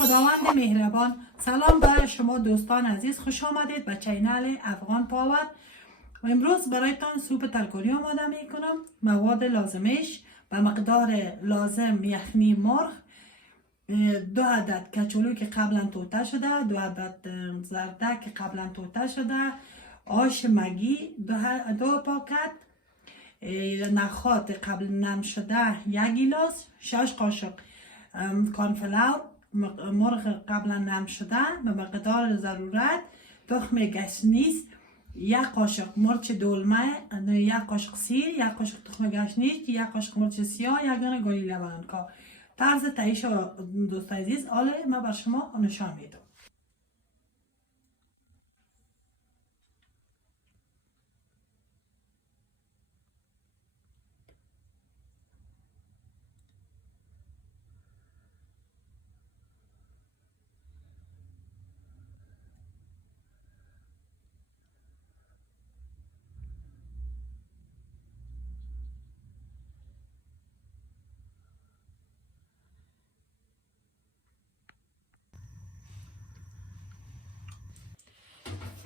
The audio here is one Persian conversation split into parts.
خداوند مهربان، سلام به شما دوستان عزیز، خوش آمدید به چینل افغان پاور. و امروز برایتان سوپ ترکاری آماده می کنم. مواد لازمش به مقدار لازم: یخنی مرغ، 2 عدد کچولو که قبلا توته شده، 2 عدد زردک که قبلا توته شده، آش مگی 2 پاکت، نخات قبل نم شده 1 گیلاس، 6 قاشق کارنفلاور، مرغ قبلا نم شده به مقدار ضرورت، تخم گشنیز، 1 قاشق مرچ دلمه، 1 قاشق سیر، 1 قاشق تخم گشنیز، 1 قاشق مرچ سیاه، 1 دانه گلی لونگا. طرز تهیهش دوست عزیز حالا من بر شما نشان میدم.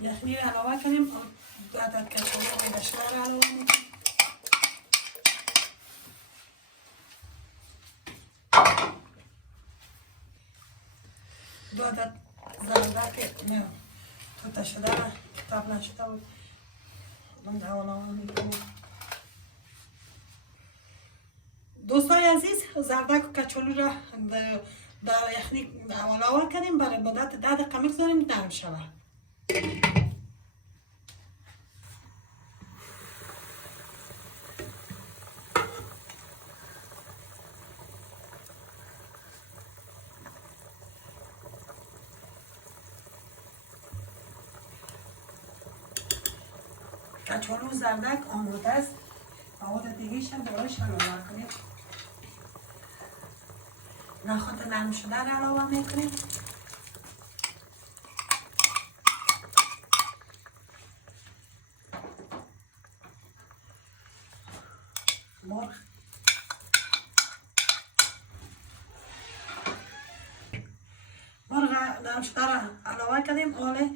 یخنی رو علاوه کنیم، 2 عدد کچالو بشکار رو علاوه کنیم، دو عدد زردک توته شده و قبلا شده بود علاوه میکنیم. دوستان عزیز، زردک و کچالو را در یخنی علاوه کنیم، برای مدت 10 دقیقه میگذاریم نرم شود. کچالو و زردک آماده است. مواد دیگه هم برایش علاوه کنیم. نخود نرم شده را علاوه میکنیم. مرغ، نرم شده را علاوه کردیم. حالا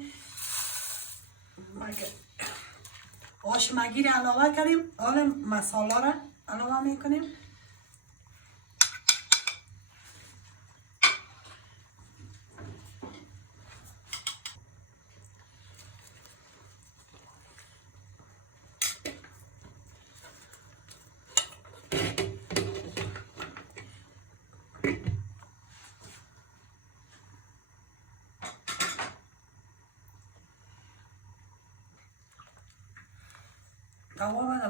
آش مگی را علاوه کردیم. حالا مساله را علاوه میکنیم.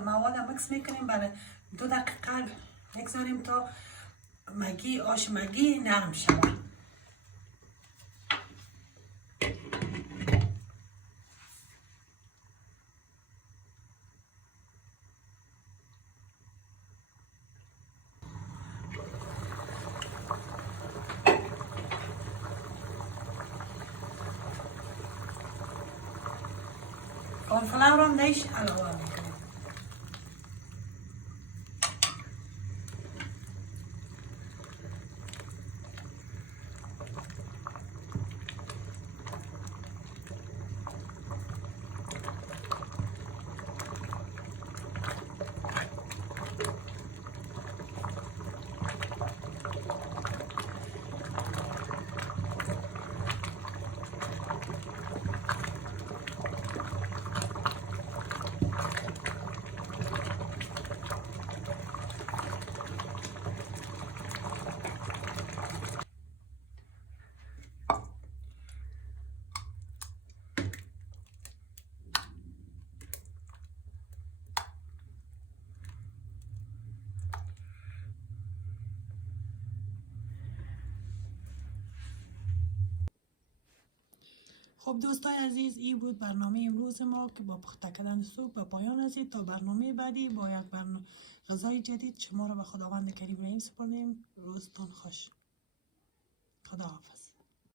مواد مکس میکنیم، برای 2 دقیقه میگذاریم تا آش مگی نرم شود. کارنفلاور هم دیش علاوه میکنیم. خب دوستان عزیز، این بود برنامه امروز ما که با پخته کردن سوپ به پایان رسید. تا برنامه بعدی با یک غذای جدید شما را به خداوند کریم رحیم سپردیم. روزتان خوش. خداحافظ.